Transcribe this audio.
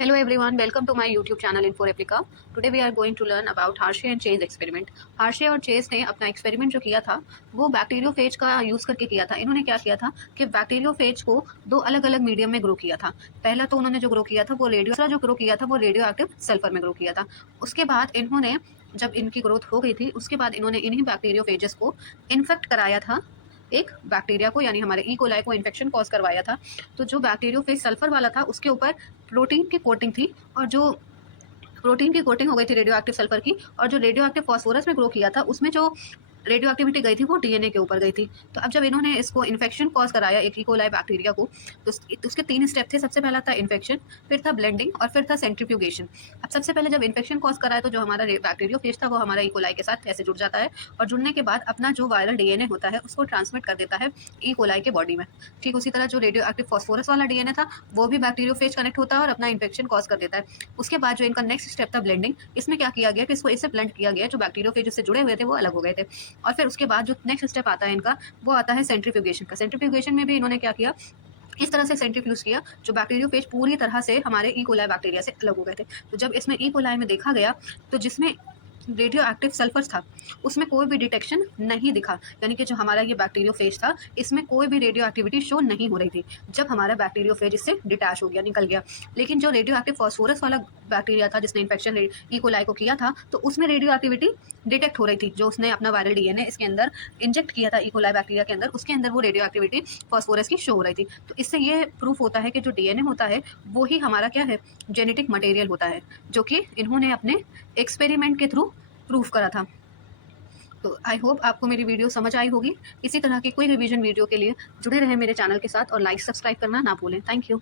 Hello everyone, welcome to my YouTube channel InfoReplica. Today we are going to learn about Hershey and Chase experiment. Hershey और chess ने अपना experiment जो किया था वो bacteriophage का यूज़ करके किया था। इन्होंने क्या किया था कि बैक्टीरियोफेज को दो अलग अलग मीडियम में ग्रो किया था। पहला तो उन्होंने जो ग्रो किया था वो दूसरा जो ग्रो किया था वो रेडियो एक्टिव सल्फर में ग्रो किया था। उसके बाद इन्होंने जब इनकी ग्रोथ हो गई थी उसके बाद इन्होंने इन्हीं बैक्टीरियोफेजेस को इन्फेक्ट कराया था एक बैक्टीरिया को, यानी हमारे ई कोलाई को इन्फेक्शन कॉज करवाया था। तो जो बैक्टीरियोफेज सल्फर वाला था उसके ऊपर प्रोटीन की कोटिंग थी, और जो प्रोटीन की कोटिंग हो गई थी रेडियो एक्टिव सल्फर की, और जो रेडियो एक्टिव फॉस्फोरस में ग्रो किया था उसमें जो रेडियो एक्टिविटी गई थी वो डीएनए के ऊपर गई थी। तो अब जब इन्होंने इसको इन्फेक्शन कॉज कराया एक इकोलाई बैक्टीरिया को, तो उसके तीन स्टेप थे। सबसे पहला था इन्फेक्शन, फिर था ब्लेंडिंग और फिर था सेंट्रीफ्यूगेशन। अब सबसे पहले जब इन्फेक्शन कॉज कराया तो जो हमारा बैक्टीरियोफेज था वो हमारा इकोलाई के साथ ऐसे जुड़ जाता है, और जुड़ने के बाद अपना जो वायरल डीएनए होता है उसको ट्रांसमिट कर देता है इकोलाई के बॉडी में। ठीक उसी तरह जो रेडियो एक्टिव फॉस्फोरस वाला डीएनए था वो भी बैक्टीरियोफेज कनेक्ट होता है और अपना इन्फेक्शन कॉज कर देता है। उसके बाद जो इनका नेक्स्ट स्टेप था ब्लेंडिंग, इसमें क्या किया गया कि इसको इससे ब्लेंड किया गया, जो बैक्टीरियोफेज से जुड़े हुए थे वो अलग हो गए थे। और फिर उसके बाद जो नेक्स्ट स्टेप आता है इनका वो आता है सेंट्रीफ्यूगेशन का। सेंट्रीफ्यूगेशन में भी इन्होंने क्या किया, इस तरह से सेंट्रीफ्यूज किया जो बैक्टीरियोफेज पूरी तरह से हमारे ई कोलाई बैक्टीरिया से अलग हो गए थे। तो जब इसमें ई कोलाई में देखा गया तो जिसमें रेडियो एक्टिव सल्फर था उसमें कोई भी डिटेक्शन नहीं दिखा, यानी कि जो हमारा ये बैक्टीरियोफेज था इसमें कोई भी रेडियो एक्टिविटी शो नहीं हो रही थी जब हमारा बैक्टीरियोफेज इससे डिटैच हो गया, निकल गया। लेकिन जो रेडियो एक्टिव फॉस्फोरस वाला बैक्टीरिया था जिसने इन्फेक्शन ई कोलाई को किया था तो उसमें रेडियो एक्टिविटी डिटेक्ट हो रही थी। जो उसने अपना वायरल डीएनए इसके अंदर इंजेक्ट किया था ई कोलाई बैक्टीरिया के अंदर, उसके अंदर वो रेडियो एक्टिविटी फॉस्फोरस की शो हो रही थी। तो इससे ये प्रूफ होता है कि जो डीएनए होता है वो ही हमारा क्या है, जेनेटिक मटेरियल होता है, जो कि इन्होंने अपने एक्सपेरिमेंट के थ्रू प्रूफ करा था। तो आई होप आपको मेरी वीडियो समझ आई होगी। इसी तरह की कोई रिवीजन वीडियो के लिए जुड़े रहें मेरे चैनल के साथ और लाइक सब्सक्राइब करना ना भूलें। Thank you.